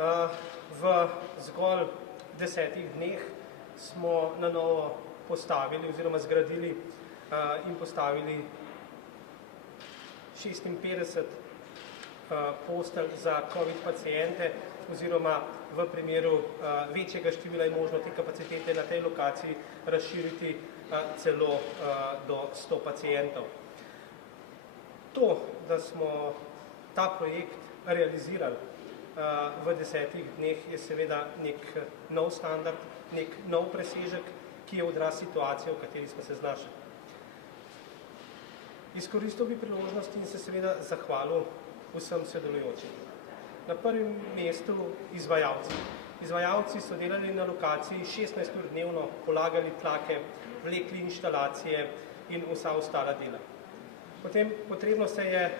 V zgolj 10 dneh smo na novo postavili oziroma zgradili in postavili 56 postelj za COVID paciente oziroma v primeru večjega števila je možno te kapacitete na tej lokaciji razširiti celo do 100 pacientov. To, da smo ta projekt realizirali v 10 dneh, je seveda nek nov standard, nek nov presežek, ki je odraz situacije, v kateri smo se znašli. Izkoristil bi priložnost in se seveda zahvalil vsem sodelujočim. Na prvem mestu izvajalci. Izvajalci so delali na lokaciji 16 ur dnevno, polagali tlake, vlekli inštalacije in vsa ostala dela. Potem potrebno se je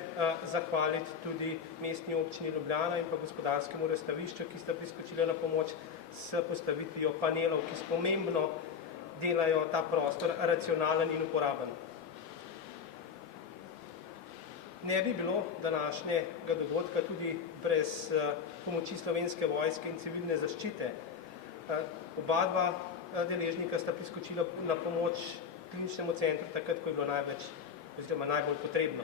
zahvaliti tudi mestni občini Ljubljana in pa gospodarskemu razstavišču, ki sta priskočila na pomoč s postavitvijo panelov, ki pomembno delajo ta prostor racionalen in uporaben. Ne bi bilo današnjega dogodka tudi brez pomoči Slovenske vojske in civilne zaščite. Oba dva deležnika sta priskočila na pomoč kliničnemu centru takrat, ko je bilo najbolj potrebno.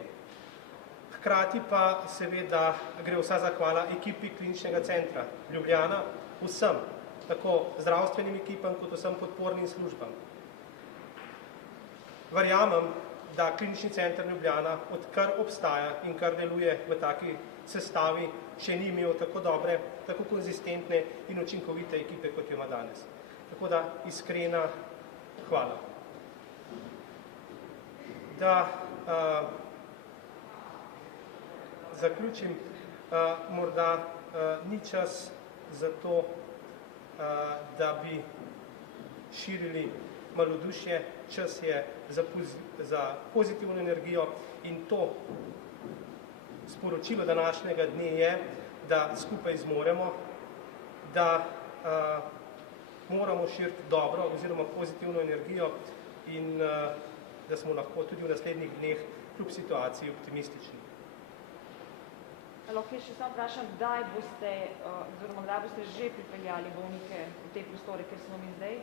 Hkrati pa seveda gre vsa zahvala ekipi kliničnega centra Ljubljana, vsem, tako zdravstvenim ekipam kot vsem podpornim službam. Verjamem, da klinični center Ljubljana, odkar obstaja in kar deluje v taki sestavi, še ni imel tako dobre, tako konzistentne in učinkovite ekipe, kot jo ima danes. Tako da iskrena hvala. Da zaključim, morda ni čas za to, da bi širili malodušje, čas je za pozitivno energijo in to sporočilo današnjega dne je, da skupaj zmoremo, da moramo širiti dobro oziroma pozitivno energijo in da smo lahko tudi v naslednjih dneh kljub situaciji optimistični. Lahko še samo vprašam, kdaj boste že pripeljali bolnike v te prostore, ker smo mi zdaj?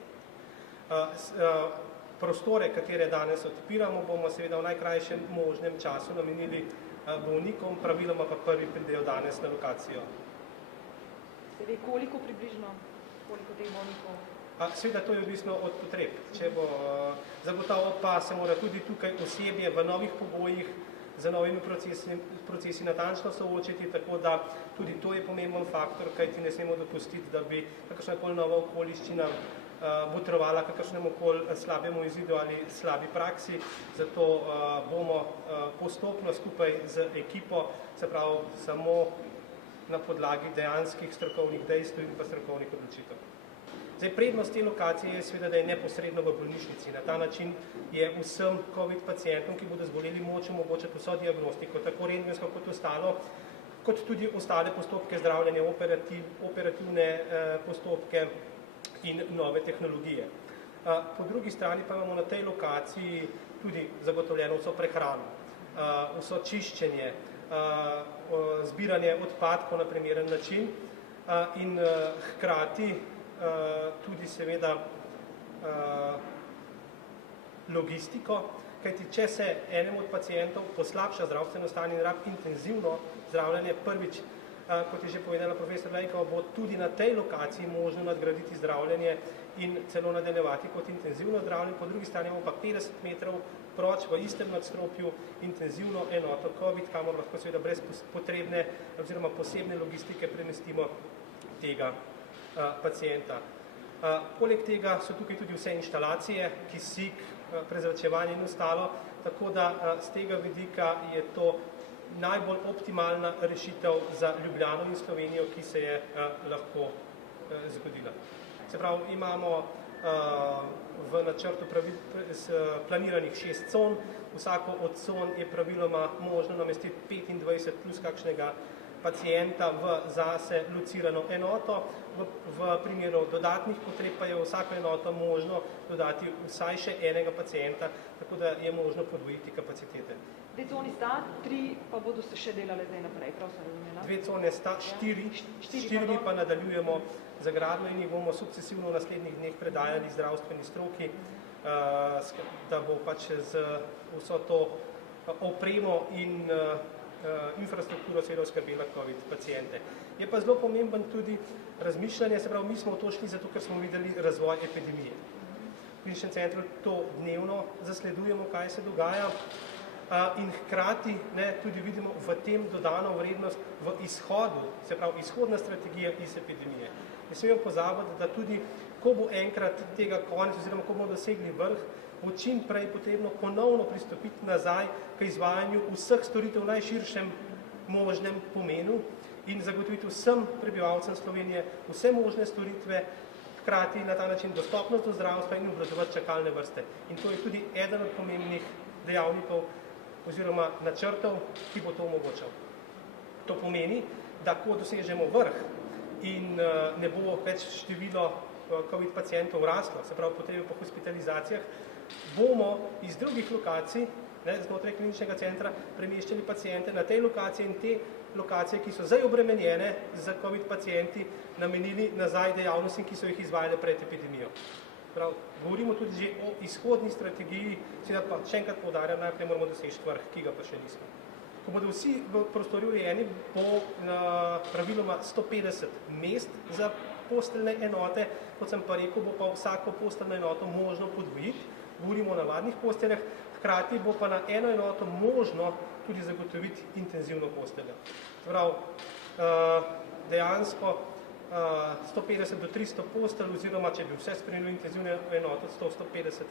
Prostore, katere danes odpiramo, bomo seveda v najkrajšem možnem času namenili bolnikom, praviloma pa prvi pridejo danes na lokacijo. Se ve, koliko približno, koliko teh bolnikov? Seveda to je odvisno od potreb. Če bo zagotovo pa se mora tudi tukaj osebje v novih pogojih z novimi procesi natančno soočiti, tako da tudi to je pomemben faktor, kajti ne smemo dopustiti, da bi kakršnakoli nova okoliščina botrovala kakršnemu koli slabemu izidu ali slabi praksi. Zato bomo postopno skupaj z ekipo, se pravi samo na podlagi dejanskih strokovnih dejstev in pa strokovnih odločitev. Prednost te lokacije je seveda, da je neposredno v bolnišnici. Na ta način je vsem COVID pacientom, ki bodo zboleli, moč omogočati vso diagnostiko, tako rentgensko kot ostalo, kot tudi ostale postopke zdravljenja, operativne postopke in nove tehnologije. Po drugi strani pa imamo na tej lokaciji tudi zagotovljeno vso prehrano, vso čiščenje, zbiranje odpadkov na primeren način in hkrati tudi seveda logistiko, kajti če se enemu od pacientov poslabša zdravstveno stanje in rab intenzivno zdravljenje, prvič, kot je že povedala profesor Lejkova, bo tudi na tej lokaciji možno nadgraditi zdravljenje in celo nadaljevati kot intenzivno zdravljenje, po drugi strani pa 50 metrov proč v istem nadstropju intenzivno enoto COVID, kamor lahko seveda brez potrebne oziroma posebne logistike premestimo tega pacienta. Poleg tega so tukaj tudi vse inštalacije, kisik, prezračevanje in ostalo, tako da z tega vidika je to najbolj optimalna rešitev za Ljubljano in Slovenijo, ki se je lahko zgodila. Se pravi, imamo v načrtu planiranih 6 con, vsako od con je praviloma možno namestiti 25 plus kakšnega pacienta v zase locirano enoto. V primeru dodatnih potreb pa je v vsako enoto možno dodati vsaj še enega pacienta, tako da je možno podvojiti kapacitete. Dve coni sta, 3 pa bodo se še delale zdaj naprej, prav sem razumela. 2 cone sta, 4 pa nadaljujemo za gradnjo in jih bomo sukcesivno v naslednjih dneh predajali zdravstveni stroki, da bo pač z vso to opremo in infrastrukturo seveda oskrbela COVID paciente. Je pa zelo pomemben tudi razmišljanje, se pravi, mi smo to šli zato, ker smo videli razvoj epidemije. V kliničnem centru to dnevno zasledujemo, kaj se dogaja, in hkrati tudi vidimo v tem dodano vrednost v izhodu, se pravi izhodna strategija iz epidemije. Ne smemo pozabiti, da tudi, ko bo enkrat tega konec oziroma ko bomo dosegli vrh, bo čim prej potrebno ponovno pristopiti nazaj k izvajanju vseh storitev v najširšem možnem pomenu in zagotoviti vsem prebivalcem Slovenije vse možne storitve, hkrati na ta način dostopnost do zdravstva in obvladovati čakalne vrste. In to je tudi eden od pomembnih dejavnikov oziroma načrtov, ki bo to omogočal. To pomeni, da ko dosežemo vrh in ne bo več število COVID pacientov raslo, se pravi potrebe po hospitalizacijah, bomo iz drugih lokacij znotraj kliničnega centra premeščali paciente na tej lokaciji in te lokacije, ki so zdaj obremenjene z COVID pacienti, namenili nazaj dejavnostim, ki so jih izvajale pred epidemijo. Prav, govorimo tudi že o izhodni strategiji, seveda pa še enkrat poudarjam, najprej moramo doseči vrh, ki ga pa še nismo. Ko bodo vsi v prostoru urejeni, bo praviloma 150 mest za posteljne enote, kot sem pa rekel, bo pa vsako posteljno enoto možno podvojiti, govorimo o navadnih posteljah, hkrati bo pa na eno enoto možno tudi zagotoviti intenzivno posteljo. Prav, dejansko 150 do 300 postelj, oziroma če bi vse spremljali intenzivne enote, 100-150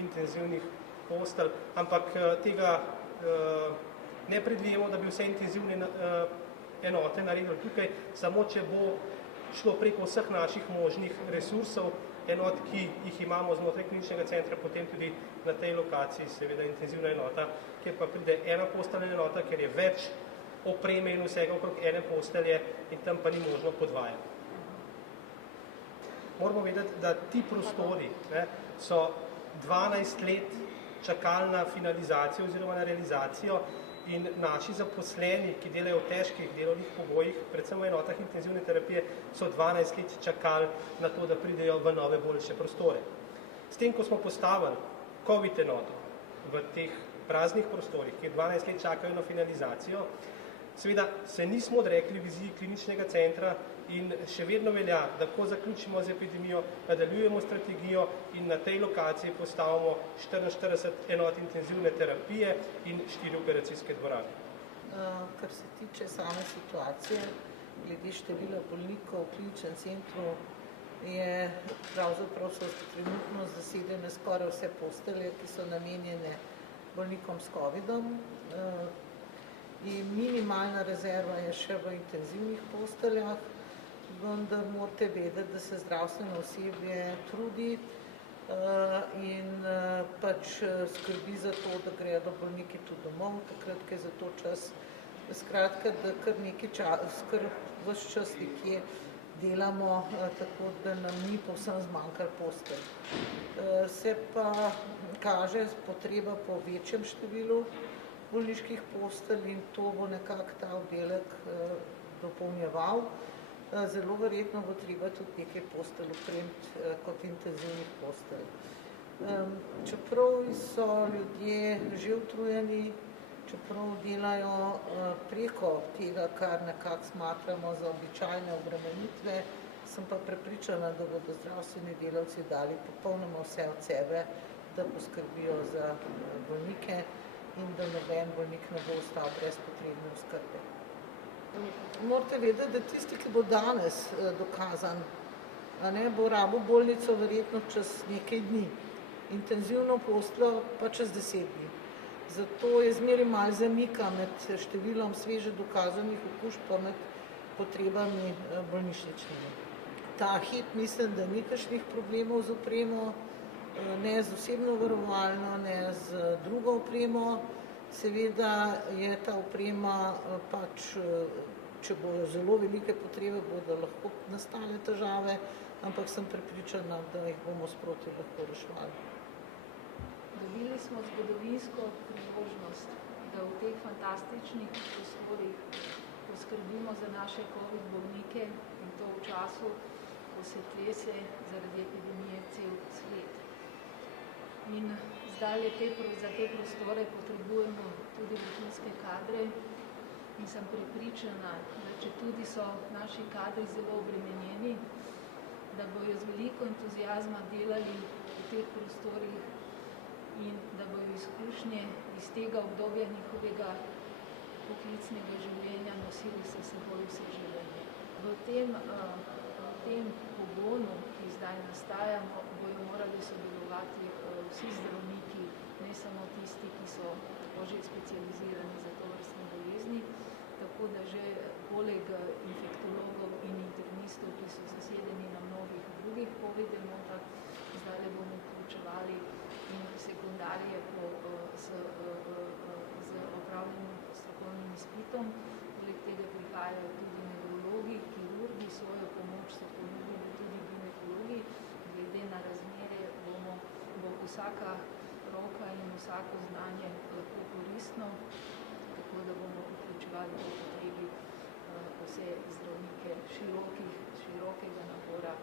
intenzivnih postelj, ampak tega ne predvidimo, da bi vse intenzivne enote naredili tukaj, samo če bo šlo preko vseh naših možnih resursov, enot, ki jih imamo znotraj kliničnega centra, potem tudi na tej lokaciji, seveda intenzivna enota, kjer pa pride ena posteljna enota, ker je več opreme in vsega okrog ene postelje in tam pa ni možno podvajati. Moramo vedeti, da ti prostori so 12 let čakali na finalizacijo oziroma na realizacijo in naši zaposleni, ki delajo v težkih delovnih pogojih, predvsem v enotah intenzivne terapije, so 12 let čakali na to, da pridejo v nove boljše prostore. S tem, ko smo postavili COVID enoto v teh praznih prostorih, ki 12 let čakajo na finalizacijo, seveda se nismo odrekli viziji kliničnega centra in še vedno velja, da ko zaključimo z epidemijo, nadaljujemo strategijo in na tej lokaciji postavimo 44 enot intenzivne terapije in 4 operacijske dvorane. Kar se tiče same situacije, glede števila bolnikov v kliničnem centru, je pravzaprav so trenutno zasedene skoraj vse postelje, ki so namenjene bolnikom s COVID-om. In minimalna rezerva je še v intenzivnih posteljah, vendar morate vedeti, da se zdravstveno osebje trudi in pač skrbi za to, da grejo do bolniki tudi domov, takrat, ko je za to čas. Skratka, da kar nekaj čas, kar ves čas nekje delamo, tako da nam ni povsem zmanjkalo postelj. Se pa kaže potreba po večjem številu bolniških postelj in to bo nekako ta oddelek dopolnjeval. Zelo verjetno bo treba tudi nekaj postelj opremiti kot intenzivnih postelj. Čeprav so ljudje že utrujeni, čeprav delajo preko tega, kar nekako smatramo za običajne obremenitve, sem pa prepričana, da bodo zdravstveni delavci dali popolnoma vse od sebe, da poskrbijo za bolnike in da noben bolnik ne bo ostal brez potrebne oskrbe. Morate vedeti, da tisti, ki bo danes dokazan, bo rabil bolnico verjetno čez nekaj dni, intenzivno posteljo pa čez 10 dni. Zato je zmeraj malo zamika med številom sveže dokazanih okužb pa med potrebami bolnišničnimi. Ta hip mislim, da ni kakšnih problemov z opremo, ne z osebno varovalno, ne z drugo opremo. Seveda je ta oprema pač, če bodo zelo velike potrebe, bodo lahko nastale težave, ampak sem prepričana, da jih bomo sproti lahko reševali. Dobili smo zgodovinsko priložnost, da da v teh fantastičnih prostorih poskrbimo za naše COVID bolnike in to v času, ko se trese zaradi epidemije cel svet. In zdaj za te prostore potrebujemo tudi vrhunske kadre in sem prepričana, da če tudi so naši kadri zelo obremenjeni, da bojo z veliko entuziazma delali v teh prostorih in da bojo izkušnje iz tega obdobja njihovega poklicnega življenja nosili se seboj vse življenje. V tem pogonu, ki zdaj nastajamo, bojo morali sodelovati vsi zdravniki, ne samo tisti, ki so tako že specializirani za tovrstne bolezni, tako da že poleg infektologov in internistov, ki so zasedeni na mnogih drugih COVID enotah, zdaj bomo vključevali in sekundarije z opravljenim strokovnim izpitom. Poleg tega prihajajo tudi nevrologi, kirurgi, svojo pomoč so ponudili tudi ginekologi. Glede na razmere bo vsaka roka in vsako znanje lahko koristno, tako da bomo vključevali po potrebi vse zdravnike širokega nabora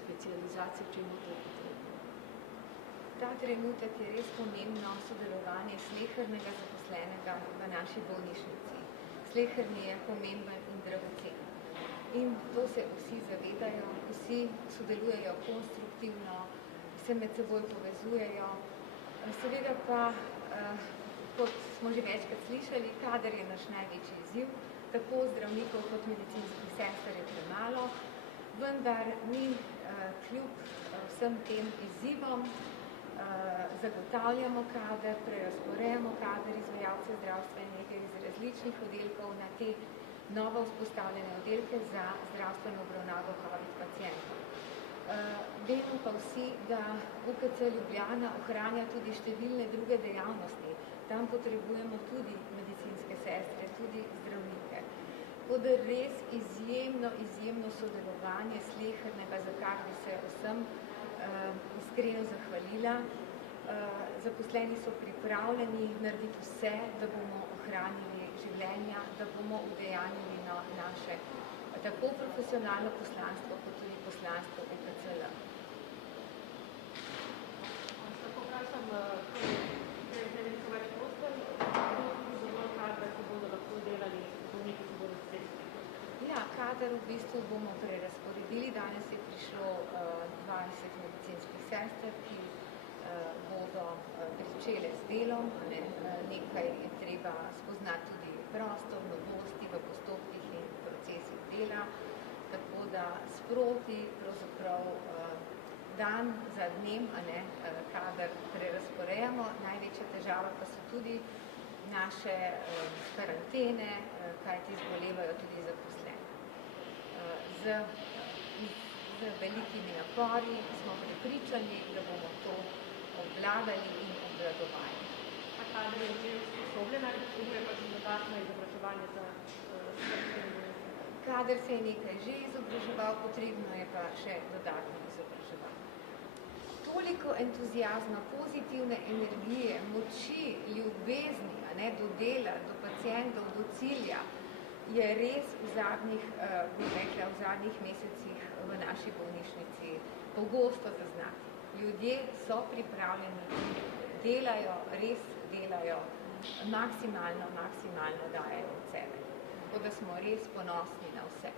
specializacij, če bo to potrebno. Ta trenutek je res pomembno sodelovanje slehernega zaposlenega v naši bolnišnici. Sleherni je pomemben in dragocen. In to se vsi zavedajo, vsi sodelujejo konstruktivno, se med seboj povezujejo. Seveda pa, kot smo že večkrat slišali, kader je naš največji izziv, tako zdravnikov kot medicinskih sester je premalo, vendar mi kljub vsem tem izzivom zagotavljamo kader, prerazporejamo kader izvajalcev zdravstvene nege iz različnih oddelkov na te novo vzpostavljene oddelke za zdravstveno obravnavo COVID pacientov. Vemo pa vsi, da UKC Ljubljana ohranja tudi številne druge dejavnosti. Tam potrebujemo tudi medicinske sestre, tudi zdravnike. Tako da res izjemno sodelovanje slehernega, za kar bi se vsem iskreno zahvalila. Zaposleni so pripravljeni narediti vse, da bomo ohranili življenja, da bomo udejanjili naše tako profesionalno poslanstvo, kot tudi poslanstvo UKC-L. Tako kar sem veliko več prostor, dovolj kadra, ki bodo lahko delali bolniki, ki bodo sredstvi. Ja, kader v bistvu bomo prerazporedili. Danes je prišlo 20 medicinskih sester, ki bodo pričele z delom. Nekaj je treba spoznati tudi prostor, novosti v postopkih in procesih dela, tako da sproti pravzaprav dan za dnem kader prerazporejamo. Največja težava pa so tudi naše karantene, kajti zbolevajo tudi zaposleni. Z velikimi napori smo prepričani, da bomo to obvladali in obvladovali. A kader je že usposobljen ali potrebuje pa še dodatno izobraževanje za zdravstvene? Kader se je nekaj že izobraževal, potrebno je pa še dodatno izobraževanje. Toliko entuzijazma, pozitivne energije, moči, ljubezni, do dela, do pacientov, do cilja, je res v zadnjih mesecih v naši bolnišnici pogosto zaznati. Ljudje so pripravljeni, delajo, res delajo, maksimalno dajejo od sebe. Tako da smo res ponosni na vse.